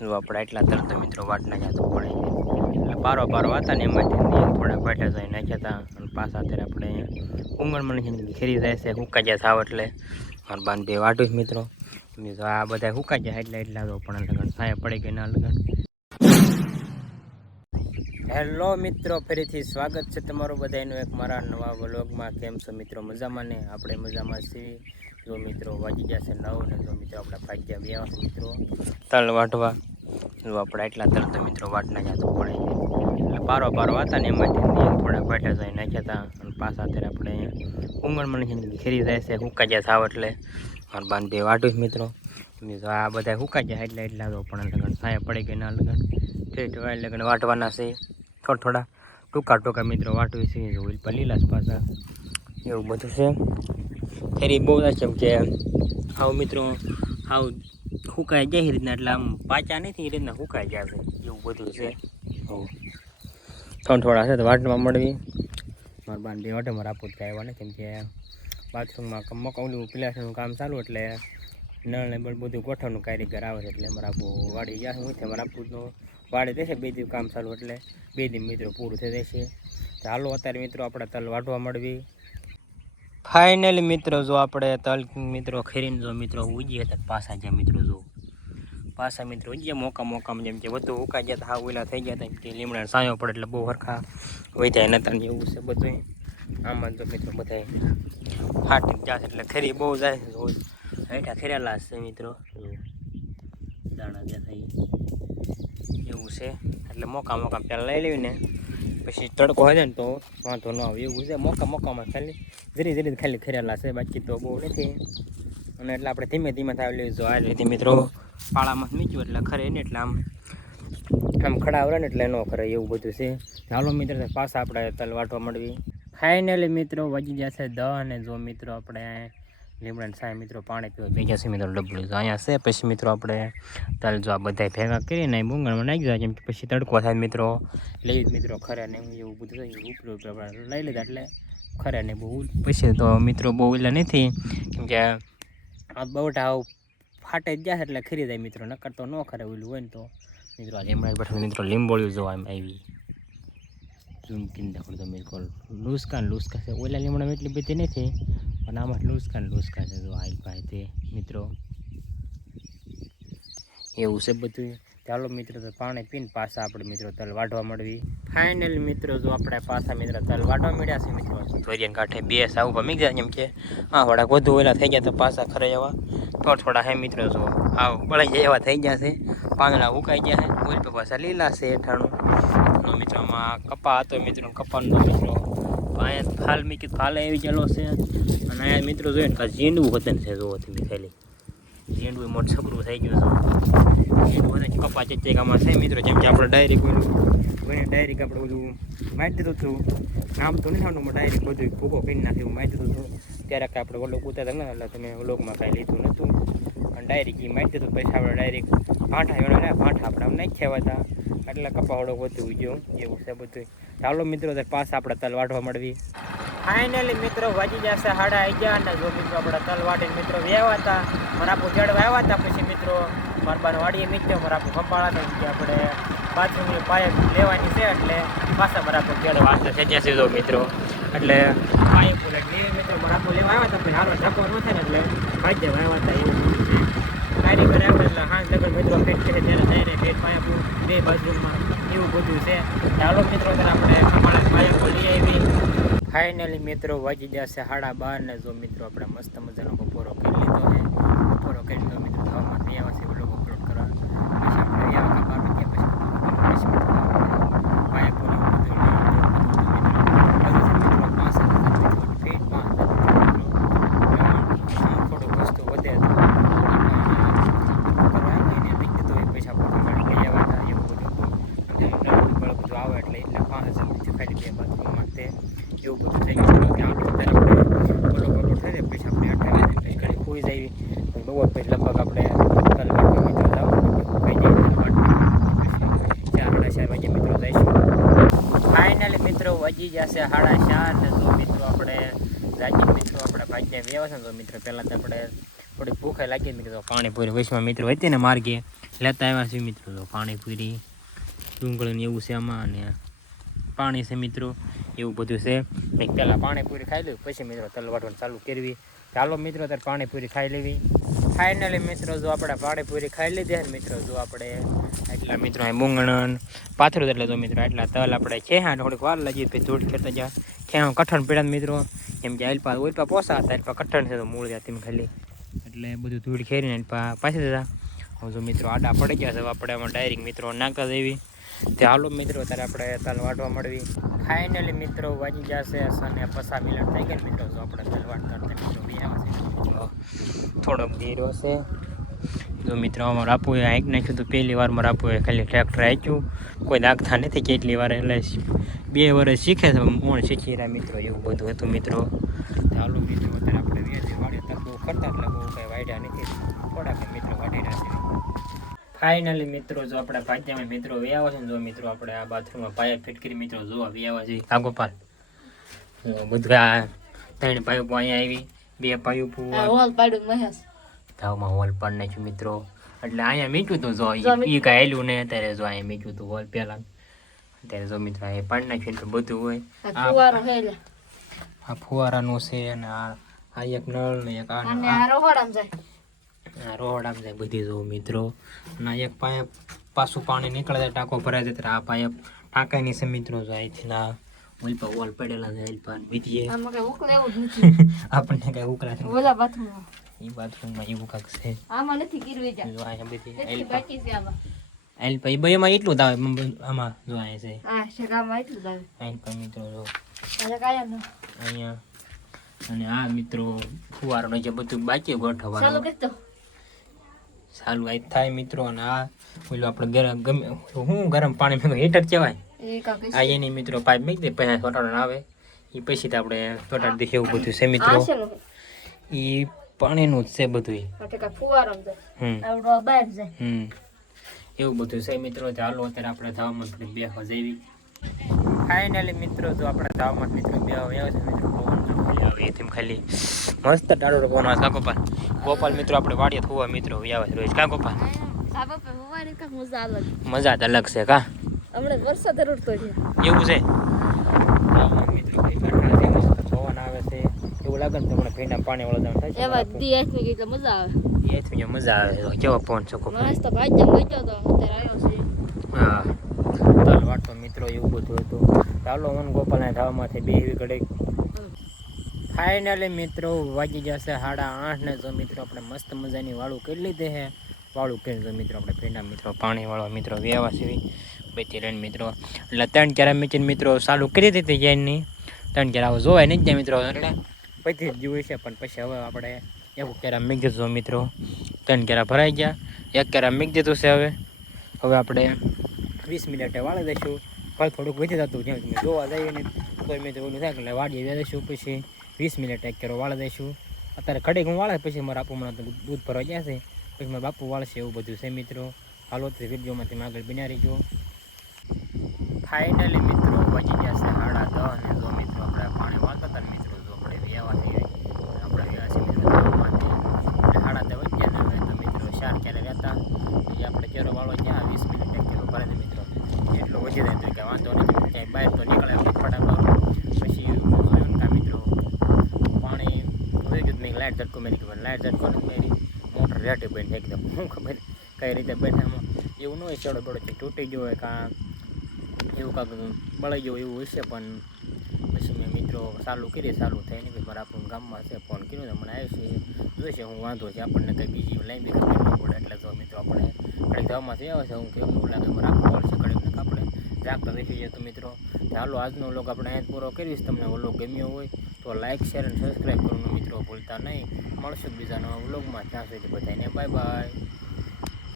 જો આપણે એટલા તરત મિત્રો વાટ નાખ્યા તો પડે એટલે પારો હતા ને એમાંથી થોડા પાટા જાય નાખ્યા હતા અને પાછા અત્યારે આપણે ઉંગળમાં ખેરી જાય છે હુકા જાય સાવ એટલે મારા બાન બે વાટું જ મિત્રો આ બધા હુકા જાય એટલા તો પણ લગન સાયા પડી ગઈ ના લગન. હેલો મિત્રો, ફરીથી સ્વાગત છે તમારું બધાનું એક મારા નવા વ્લોગમાં. કેમ છો મિત્રો? મજામાં ને? આપણે મજામાં છીએ. જો મિત્રો વાગી ગયા છે 9 ને જો મિત્રો આપણે ભાગ્યા બે મિત્રો તલ વાટવા. જો આપણે એટલા તરત મિત્રો વાટ નાખ્યા તો પડે એટલે પારો હતા ને એમાંથી થોડા પાટા જાય નાખ્યા હતા અને પાછા અત્યારે આપણે ઉંગળમાં ખેરી જાય છે હુકા જાય સાવ એટલે મારા બાન બે વાટું જ મિત્રો આ બધા હુકા જાય એટલા તો પણ લગન સાયા પડી ગઈ ના લગન લગન વાટવાના છે. થોડા ટૂંકા મિત્રો વાટવી છે પર લીલા પાછા એવું બધું છે. ફેરી બહુ છે કેમ કે આવું મિત્રો આવું સુકાઈ જાય એ રીતના એટલે આમ પાચા નથી એ રીતના સુકાઈ જાય છે એવું બધું છે. થોડા છે તો વાટમાં મળવી મારા બાન બે વાટે મારા આપવું કાંઈ આવ્યા ને કેમ કે બાથરૂમમાં મકાઉલું પિલાસનું કામ ચાલુ એટલે નળ ને બધું ગોઠવનું કારીગર આવે છે એટલે મારે આપવું વાડી ગયા હું છે મારે આપવું વાડી દેશે 2 દિવસ કામ ચાલુ એટલે 2 દિવસ મિત્રો પૂરું થઈ જશે. ચાલો અત્યારે મિત્રો આપણે તલ વાટવા મળવી. ફાઇનલી મિત્રો જો આપણે તલ મિત્રો ખેરીને જો મિત્રો ઉજી હતા પાછા જ્યાં મિત્રો જો પાછા મિત્રો ઉજીએ મોકામાં જેમ કે વધુ ઉકાઈ ગયા હા ઓલા થઈ ગયા હતા કે લીમડા સાયો પડે એટલે બહુ હરખા વધ્યા નતા ને એવું છે બધું. આમાં તો મિત્રો બધા ફાટી જશે એટલે ખેરી બહુ જાય હેઠા ખેરેલા છે મિત્રો દાણા જ્યાં થઈ એવું છે એટલે મોકા પહેલાં લઈ લેવી ને પછી તડકો હોય ને તો વાંધો ન આવે એવું છે. મોકામાં ખાલી ધીરે ખાલી ખેરેલા છે બાકી તો બહુ નથી અને એટલે આપણે ધીમે થાવી લેવી જો આ રીતે મિત્રો પાળામાં મીચ્યું એટલે ખરે ને એટલે આમ ખડા આવડે ને એટલે ન ખરે એવું બધું છે. ચાલો મિત્રો પાછા આપણે તલ વાટવા મળવી. ફાઇનલી મિત્રો વાગી ગયા છે 10 અને જો મિત્રો આપણે લીમડા સાય મિત્રો પાણી પીવા ભેગા છે મિત્રો ડબલું જો અહીંયા છે. પછી મિત્રો આપણે તલ જો આ બધા ભેગા કરીને મૂંગણમાં નાખી જાય જેમ કે પછી તડકો થાય મિત્રો લઈ મિત્રો ખરે ને એવું બધું ઉપરું આપણે લઈ લીધા એટલે ખરે ને બહુ પછી તો મિત્રો બહુ ઓલા નથી કેમ કે આ બવટા આવું ફાટે જ જાય એટલે ખરી જાય મિત્રો નકર તો ન ખરે ઓલું હોય ને તો મિત્રો આ લીમડા બેઠા મિત્રો લીંબોળિયું જોવા એમ આવી ઝૂમ કરીને દાખલો તો મિત્રો લૂસકા છે ઓલા લીમડામાં એટલી બધી નથી પણ આમાં લૂસકા છે જો આઈ પાસે તે મિત્રો એવું છે બધું. ચાલો મિત્રો તો પાણી પીને પાછા આપણે મિત્રો તલ વાટવા મળવી. ફાઇનલી મિત્રો જો આપણે પાછા મિત્રો તલ વાટવા મળ્યા છે મિત્રો ધોરિયાને કાંઠે બે સાવ પર મીક જાય જેમ કે થોડાક વધુ ઓલા થઈ ગયા તો પાછા ખરે એવા થોડા હે મિત્રો જો આવ બળાઈ જાય એવા થઈ ગયા છે પાંદડા ઉકાઈ ગયા છે ઓલ પર પાછા લીલા છે હેઠાણું મિત્રો આમાં કપા હતો મિત્રો કપાનો મિત્રો અહીંયા ફાલ મીકી ફાલે એવી ચાલો છે અને અહીંયા મિત્રો જોઈએ ને ઝીંડવું વતન છે જોવો તમે ખાલી ઝીંડવું મોટું છકડું થઈ ગયું છે કપા ચેકામાં છે મિત્રો જેમ કે આપણે ડાયરેક્ટ આપણે બધું મારી દીધું હતું નામ તો નહીં આવતું ડાયરેક્ટ બધું ભૂકો કરી નાખ્યું મારી દીધું હતું ત્યારે કે આપણે ઓલો ઉતારતા ને એટલે તમે ઓલોકમાં કાંઈ લીધું નહોતું અને ડાયરેક્ટ એ મારી દીધું પછી આપણે ડાયરેક્ટ ભાંઠા આપણે આમ નાખ્યા હતા એટલે કપાવાળો વધુ ગયો એવું છે બધું. ચાલો મિત્રો પાછા આપણે તલ વાટવા મળવી. ફાઇનલી મિત્રો વાગી જશે 11:30 અને જો મિત્રો આપણે તલ વાટીને મિત્રો વ્યાવા હતા મારા આપું જડવા આવ્યા હતા પછી મિત્રો મારા બાને વાડીએ મીચ્યો મારા આપું ખપાળા હતા કે આપણે બાથરૂમની પાઇપ લેવાની છે એટલે પાછા મારા આપું જડવા વાંચતા છે જ્યાં સીધો મિત્રો એટલે પાઇપ લેવી મિત્રો મારા આપું લેવા આવ્યા હતા પછી હારો ઢાકો ન થાય ને એટલે ભાઈ આવ્યા હતા એવું કારીગર આવ્યા એટલે હાથ લગન મિત્રો ફેટ છે ત્યારે ડાયરેક્ટ ફેટ પાઇપ બે બાથરૂમમાં એવું બધું છે. ચાલો મિત્રો આપણે ખપાળા પાઇપ લઈ આવી. ફાઇનલી મિત્રો વાગી જશે 12:30 ને જો મિત્રો આપણે મસ્ત મજાનો બપોરો કરી લીધો છે. બપોરો કરી લીધો મિત્રો હવામાં બે આવશે વ્લોગ અપલોડ કરવા પછી આપણે એવા કપાર કે પછી થોડું વસ્તુ વધે બધું આવે એટલે 5000 ખાલી 2 બાથરૂમમાં તે એવું બધું થઈ ગયું કે આપણે બરોબર થઈ જાય પછી આપણે 28 પછી ઘડી ખોઈ જાય બહુ પછી લગભગ આપણે તલ વાટવા મિત્રો જાવ કઈ જાય 4:30 વાગે મિત્રો જઈશું. ફાઇનલી મિત્રો વાગી જશે 4:30 ને જો મિત્રો આપણે રાજી મિત્રો આપણે ભાગ્યા વ્યવસ્થા તો મિત્રો પહેલાં તો આપણે થોડીક ભૂખે લાગી મેં કીધું પાણીપુરી વૈશમાં મિત્રો હતી ને માર્ગે લેતા આવ્યા છે મિત્રો. તો પાણીપુરી ડુંગળીને એવું છે આમાં અને પાણી છે મિત્રો એવું બધું છે. મેં પહેલાં પાણીપુરી ખાઈ લઉં પછી મિત્રો તલ વાટવાનું ચાલુ કરવી. ચાલો મિત્રો ત્યારે પાણીપુરી ખાઈ લેવી. ફાઇનલી મિત્રો જો આપણે પાણીપુરી ખાઈ લીધી ને મિત્રો જો આપણે એટલા મિત્રો અહીં મૂંગણ પાથરું એટલે તો મિત્રો એટલા તલ આપણે ખેહા થોડીક વાર લાગી પછી ધૂળ ખેરતા જાય ખેહા કઠણ પીડા મિત્રો કેમ કે આલપા ઓલપા પોસા હતા આલપા કઠણ છે તો મૂળ જાતી ખાલી એટલે બધું ધૂળ ખેરીને આલપા પાછી દેતા. હું જો મિત્રો આડા પડી ગયા છે આપણે એમાં ડાયરેક્ટ મિત્રો નાખતા દેવી. તે હાલો મિત્રો ત્યારે આપણે તલ વાટવા મળવી. ફાઇનલી મિત્રો વાજી જશે અને 50 મિનિટ થઈ ગયા મિત્રો જો આપણે તલ વાટતા મિત્રો બી આવશે થોડોક ધીરો છે. જો મિત્રો અમારે આપવું એ હાંક નાખ્યું તો પહેલી વારમાં આપવું એ ખાલી ટ્રેક્ટર હાંક્યું કોઈ દાખતા નથી કેટલી વાર એટલે 2 વર્ષ શીખે છે મોણ શીખી રહ્યા મિત્રો એવું બધું હતું મિત્રો. ચાલો મિત્રો અત્યારે આપણે વ્યાજે વાડે તક બહુ કરતા એટલે બહુ કંઈ વાડ્યા નથી થોડાક મિત્રો વાડી રહ્યા છે. ફાઇનલી મિત્રો જો આપણે ભાજ્યામાં મિત્રો વ્યાવા છે ને જો મિત્રો આપણે આ બાથરૂમમાં પાઇપ ફિટ કરી મિત્રો જોવા વ્યાવા છે કાગોપાલ બધું આ 3 પાઇપો અહીંયા આવી 2 પાઇપો હોલ પાડ્યું મહેશ ધાવમાં હોલ પાડ નાખ્યું મિત્રો એટલે અહીંયા મીઠું તો જો એ કાંઈ હેલું નહીં અત્યારે જો અહીંયા મીઠું તો હોલ પહેલાં અત્યારે જો મિત્રો અહીંયા પાડ નાખ્યું એટલે બધું હોય. આ ફુવારાનું છે અને આ એક નળ ને એક આ રોહડામાં જાય બધી જો મિત્રો. અને એક પાઇપ પાછું પાણી નીકળે જાય ટાંકો ભરાય જાય ત્યારે આ પાઇપ ટાંકાની છે મિત્રો જો અહીંથી ના ઓલપા વોલ પડેલા છે ઓલપા બીજીએ આપણને કઈ ઉકળા છે એ બાથરૂમમાં એવું કાંક છે આમાં નથી ગીરવી જાય જો અહીંયા બધી બાકી છે આમાં એલપા એ બેમાં એટલું જ આવે આમાં જો અહીંયા છે હા શેકામાં એટલું જ આવે અહીં મિત્રો જો અહીંયા અને આ મિત્રો ફુવારો જે બધું બાકી ગોઠવવાનું ચાલુ આ થાય મિત્રો. અને આ ઓલું આપણે ગમે હું ગરમ પાણી મેં હીટર કહેવાય આ એની મિત્રો પાઇપ મેક દે પછી ચોટાડો આવે એ પછી આપણે ચોટાડી દઈશું એવું બધું છે મિત્રો. એ પાણીનું જ છે બધું એવું બધું છે મિત્રો. ચાલો અત્યારે આપણે ધાવામાં બેસવા જઈએ. ફાઇનલી મિત્રો જો આપણે ધાવામાં મિત્રો બેસવા આવ્યા છે મિત્રો આવે તેમ ખાલી મસ્ત ડાળો પવન આવે કાકોપાલ ગોપાલ મિત્રો આપણે વાડીએ થવા મિત્રો આવે રોજ કા ગોપાલ મજા જ અલગ છે કા હમણાં વરસાદ રૂટતો છે એવું છે મિત્રો પવન આવે છે એવું લાગે ને તમને ભીના પાણી વાળા જવાનું થાય એવા દી એટલે મજા આવે મજા આવે કેવો પવન છે મસ્ત ભાઈ ગયો તો અત્યારે આવ્યો છે હા ચાલ વાટતો મિત્રો એવું બધું હતું. ચાલો મન ગોપાલના ધાવામાંથી બેહવી ઘડીક. ફાઇનલી મિત્રો વાગી જશે 8:30 ને જો મિત્રો આપણે મસ્ત મજાની વાળું કરી લીધી છે. વાળું કરીને જો મિત્રો આપણે ભીના મિત્રો પાણી વાળવા મિત્રો વ્યવા સીવી બેથી રન મિત્રો એટલે 3 કેરા મેચીને મિત્રો ચાલુ કરી દીધી ગેનની 3 કેરા જોવાય નહીં જાય મિત્રો એટલે પછી જ જોઈ છે પણ પછી હવે આપણે 1 કેરા મેક દીધું મિત્રો 3 કેરા ભરાઈ ગયા 1 કેરા મેક દીધું છે. હવે આપણે 20 મિનિટે વાળી દઈશું. ફળ થોડુંક વધી જતું જ્યાં તમે જોવા જઈએ ને તો મેં તો ઓલું થાય એટલે વાડીએ દઈશું પછી 20 મિનિટ 1 કેરો વાળી દઈશું. અત્યારે ઘડીક હું વાળે પછી મારા બાપુ મને દૂધ ભરવા ગયા છે પછી મારા બાપુ વાળશે એવું બધું છે મિત્રો. હાલો તો વિડીયોમાં તમે આગળ બન્યા રહીજો. ફાઇનલી મિત્રો વાગી ગયા છે 10:30 અને જો મિત્રો આપણે પાણી વાળતા હતા મિત્રો જો આપણે વ્યવા છીએ આપણે વ્યવા છીએ મિત્રો ધામમાંથી એટલે 10:30 વાગ્યા ને તો મિત્રો 4 ક્યારે રહેતા પછી આપણે કેરો વાળો જ્યાં 20 મિનિટ 1 કેરો ભરાય મિત્રો એટલો વધી જાય તો કે વાંધો નથી ક્યાંય બહાર તો નીકળે ફટાફટ પછી મિત્રો પાણી હોય ગયું મેં લાઇટ ઝટકો મેરી ખબર લાઇટ ઝટકો ને મેરી મોટર રેટે બની એકદમ શું ખબર કઈ રીતે બનાવવામાં એવું ન હોય ચડો પડો તૂટી ગયો હોય કાં એવું કાંક બળાઈ ગયો એવું હશે પણ પછી મેં મિત્રો ચાલુ કરી ચાલુ થાય ને મારા આપણું ગામમાં છે ફોન કર્યો તો મને આવે છે જોઈશે હું વાંધો છે આપણને કંઈ બીજી લાઈન બી ખબર ન પડે એટલે તો મિત્રો આપણે ઘડીક ધામમાંથી આવે છે હું કેવું એવું લાગે મારે રાખવું પડશે ઘડીક આપણે રાખતા દેખી જાય તો મિત્રો ચાલો આજનો વ્લોગ આપણે અહીંયા પૂરો કરીશ. તમને વ્લોગ ગમ્યો હોય તો લાઇક શેર અને સબસ્ક્રાઈબ કરવાનું મિત્રો ભૂલતા નહીં. મળશું બીજા નવા વ્લોગમાં ત્યાં સુધી બધાને બાય બાય.